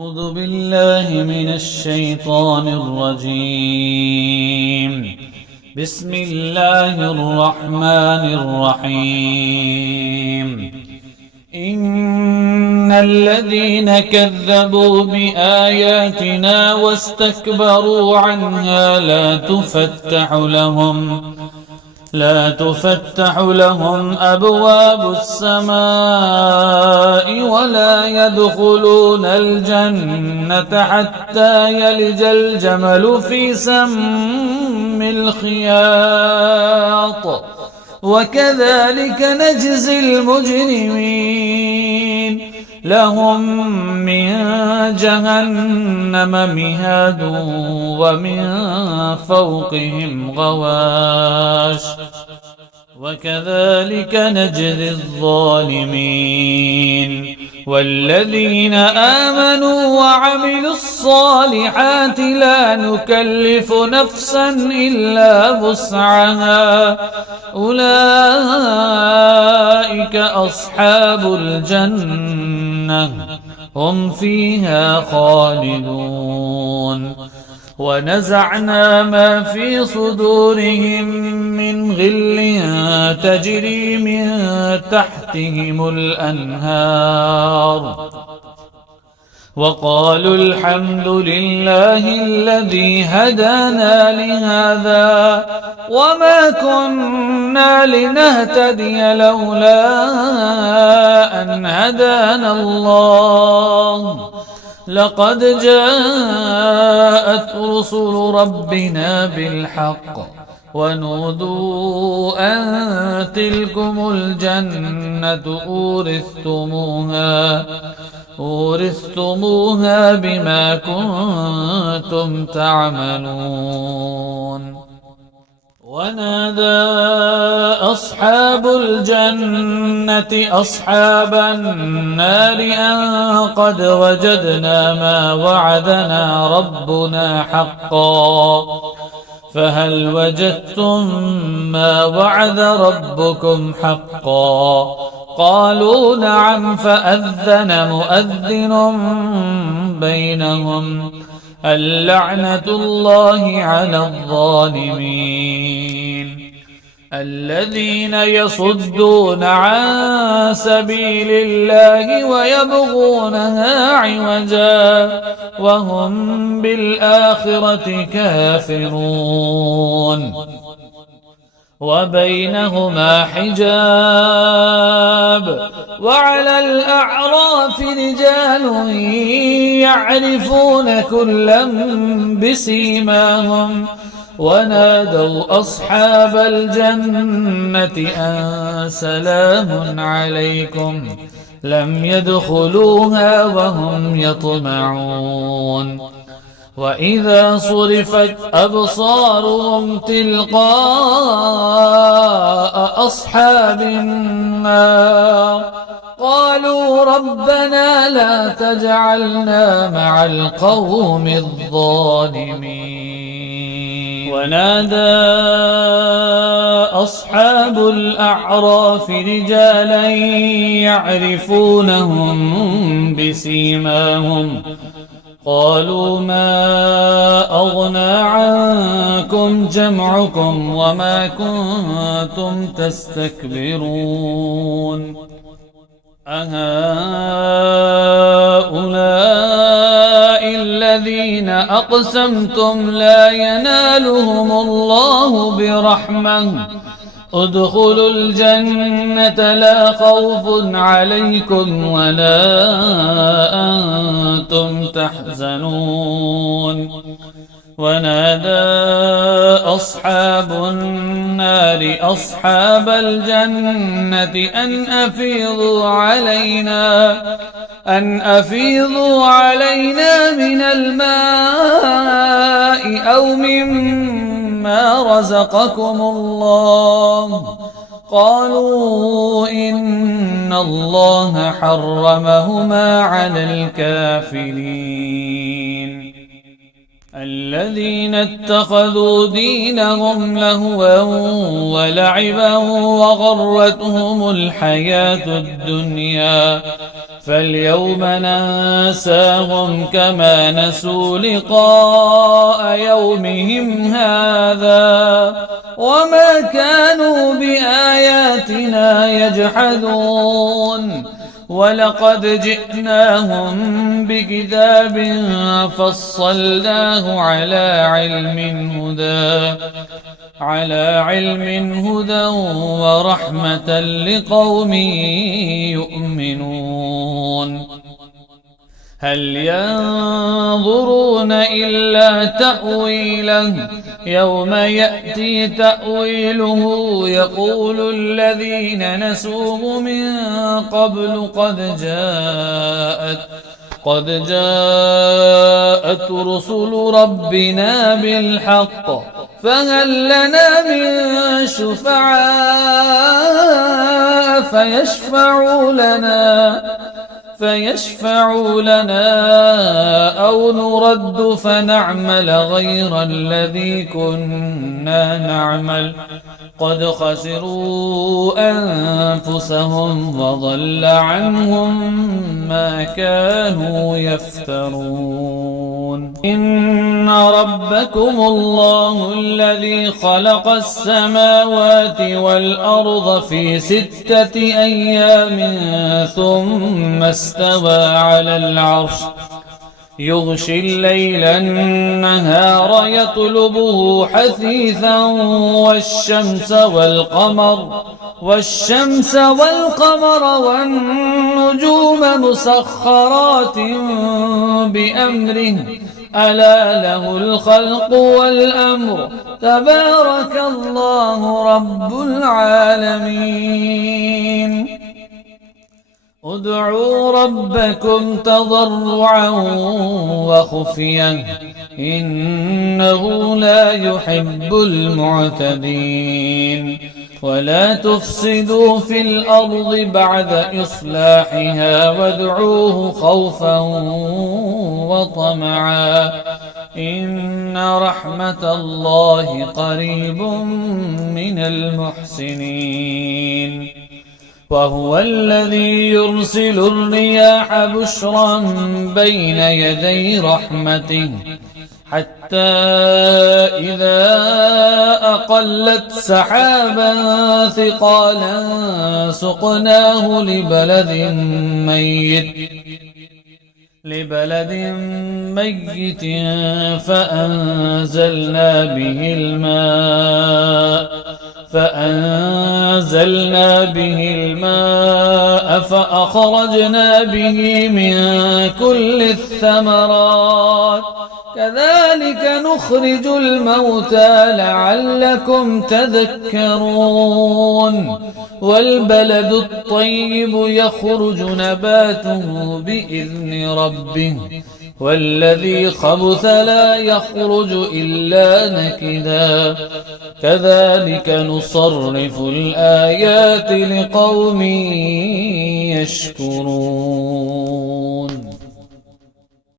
أعوذ بالله من الشيطان الرجيم. بسم الله الرحمن الرحيم. إن الذين كذبوا بآياتنا واستكبروا عنها لا تفتح لهم أبواب السماء ولا يدخلون الجنة حتى يلج الجمل في سم الخياط وكذلك نجزي المجرمين. لهم من جهنم مهاد ومن فوقهم غواش وكذلك نجزي الظالمين. والذين آمنوا وعملوا الصالحات لا نكلف نفسا إلا وسعها أولئك أصحاب الجنة هم فيها خالدون. ونزعنا ما في صدورهم من غل تجري من تحتهم الأنهار وقالوا الحمد لله الذي هدانا لهذا وما كنا لنهتدي لولا أن هدانا الله لقد جاءت رسل ربنا بالحق ونودوا أن تلكم الجنة أورثتموها بما كنتم تعملون. ونادى أصحاب الجنة أصحاب النار أن قد وجدنا ما وعدنا ربنا حقا فهل وجدتم ما وعد ربكم حقا؟ قالوا نعم. فأذن مؤذن بينهم اللعنة الله على الظالمين. الذين يصدون عن سبيل الله ويبغونها عوجا وهم بالآخرة كافرون. وبينهما حجاب. وعلى الأعراف رجال يعرفون كلا بسيماهم ونادوا أصحاب الجنة أن سلام عليكم لم يدخلوها وهم يطمعون. وإذا صرفت أبصارهم تلقاء أصحاب النار قالوا ربنا لا تجعلنا مع القوم الظالمين. ونادى أصحاب الأعراف رجالا يعرفونهم بسيماهم قالوا ما أغنى عنكم جمعكم وما كنتم تستكبرون أهؤلاء الذين أقسمتم لا ينالهم الله برحمة ادخلوا الجنة لا خوف عليكم ولا أنتم تحزنون. ونادى أصحاب النار أصحاب الجنة أن أفيضوا علينا من الماء أو مما رزقكم الله قالوا إن الله حرمهما على الكافرين. الذين اتخذوا دينهم لهوا ولعبا وغرتهم الحياة الدنيا فاليوم ننساهم كما نسوا لقاء يومهم هذا وما كانوا بآياتنا يجحدون ولقد جئناهم بكتاب فصلناه على علم هدى ورحمة لقوم يؤمنون هل ينظرون إلا تأويله يوم يأتي تأويله يقول الذين نسوه من قبل قد جاءت رسل ربنا بالحق فهل لنا من شفعاء فيشفعوا لنا أو نرد فنعمل غير الذي كنا نعمل قد خسروا أنفسهم وضل عنهم ما كانوا يفترون إن ربكم الله الذي خلق السماوات والأرض في 6 أيام ثم استوى على العرش يغشي الليل النهار يطلبه حثيثا والشمس والقمر والنجوم مسخرات بأمره ألا له الخلق والأمر تبارك الله رب العالمين ادعوا ربكم تضرعا وخفيا إنه لا يحب المعتدين ولا تفسدوا في الأرض بعد إصلاحها وادعوه خوفا وطمعا إن رحمة الله قريب من المحسنين وهو الذي يرسل الرياح بشرا بين يدي رحمته حتى إذا أقلت سحابا ثقالا سقناه لبلد ميت فأنزلنا به الماء فأخرجنا به من كل الثمرات كذلك نخرج الموتى لعلكم تذكرون والبلد الطيب يخرج نباته بإذن ربه والذي خبث لا يخرج إلا نكدا كذلك نصرف الآيات لقوم يشكرون